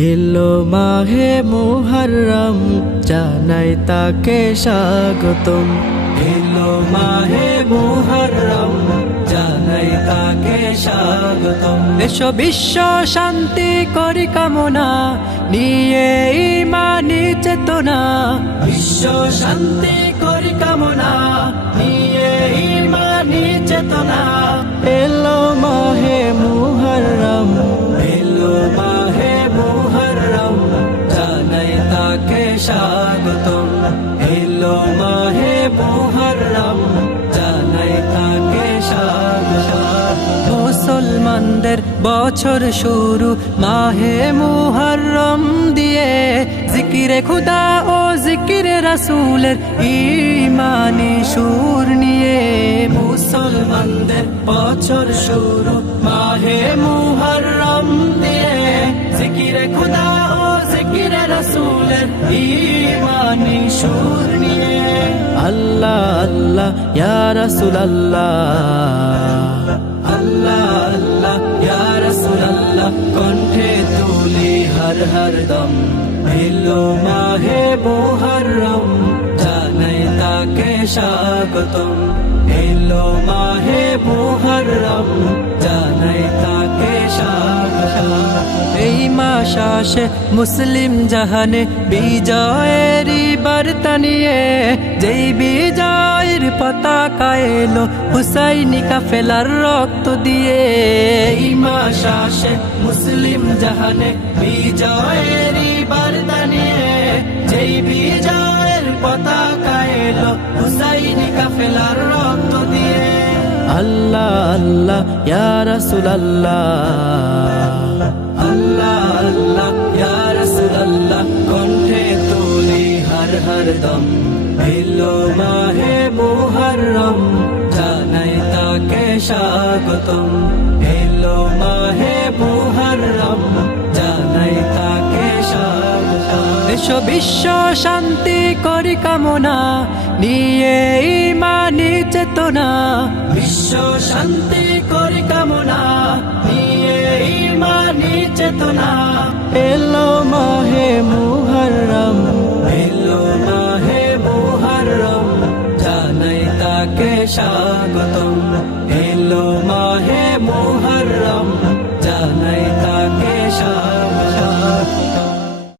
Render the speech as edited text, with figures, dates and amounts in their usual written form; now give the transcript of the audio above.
এলো মাহে মুহররম জানাই তাকে স্বাগতম। এলো মাহে মুহররম জানাই তাকে স্বাগতম। এসো বিশ্ব শান্তি করি কামনা নিয়ে ঈমানি চেতনা। বিশ্ব শান্তি করি কামনা নিয়ে ঈমানি চেতনা। এলো মাহে মুহররম এলো মাহে মুহররম জানাই তাকে স্বাগতম। এলো মাহে মুহররম জানাই তাকে স্বাগতম। মুসলমানদের বছর শুরু মাহে মুহররম দিয়ে, জিকিরে খুদা ও জিকিরে রাসূলের ঈমানি সুর নিয়ে। মুসলমানদের বছর শুরু মাহে মুহররম দিয়ে, জিকিরে খুদা ও জিকিরে রাসূলের ঈমানি সুর নিয়ে। আল্লাহ আল্লাহ ইয়া রাসূলুল্লাহ, আল্লাহ আল্লাহ ইয়া রাসূলুল্লাহ কণ্ঠে তুলি হর হর দম। এলো মাহে মুহররম জানাই তাকে স্বাগতম। এলো মাহে মুহররম জানাই তাকে স্বাগতম। এই মাস আসে মুসলিম জাহানে বিজয়েরই বার্তা নিয়ে, যেই বিজয়ের পতাকা এলো হুসাইনি কাফেলার রক্ত দিয়ে। এই মাস আসে মুসলিম জাহানে বিজয়েরই বার্তা নিয়ে, যেই বিজয়ের পতাকা এলো হুসাইনি কাফেলার রক্ত দিয়ে। আল্লাহ আল্লাহ ইয়া রাসূলুল্লাহ, আল্লাহ আল্লাহ ইয়া রাসূলুল্লাহ কণ্ঠে তুলি হর হর দম। এলো মাহে মুহররম জানাই তাকে স্বাগতম। এলো মাহে মুহররম জানাই তাকে স্বাগতম। এসো বিশ্ব শান্তি করি কামনা নিয়ে ঈমানি চেতনা। বিশ্ব শান্তি করি কামনা নিয়ে ঈমানি চেতনা। এলো মাহে মুহররম এলো মাহে মুহররম জানাই তাকে স্বাগতম।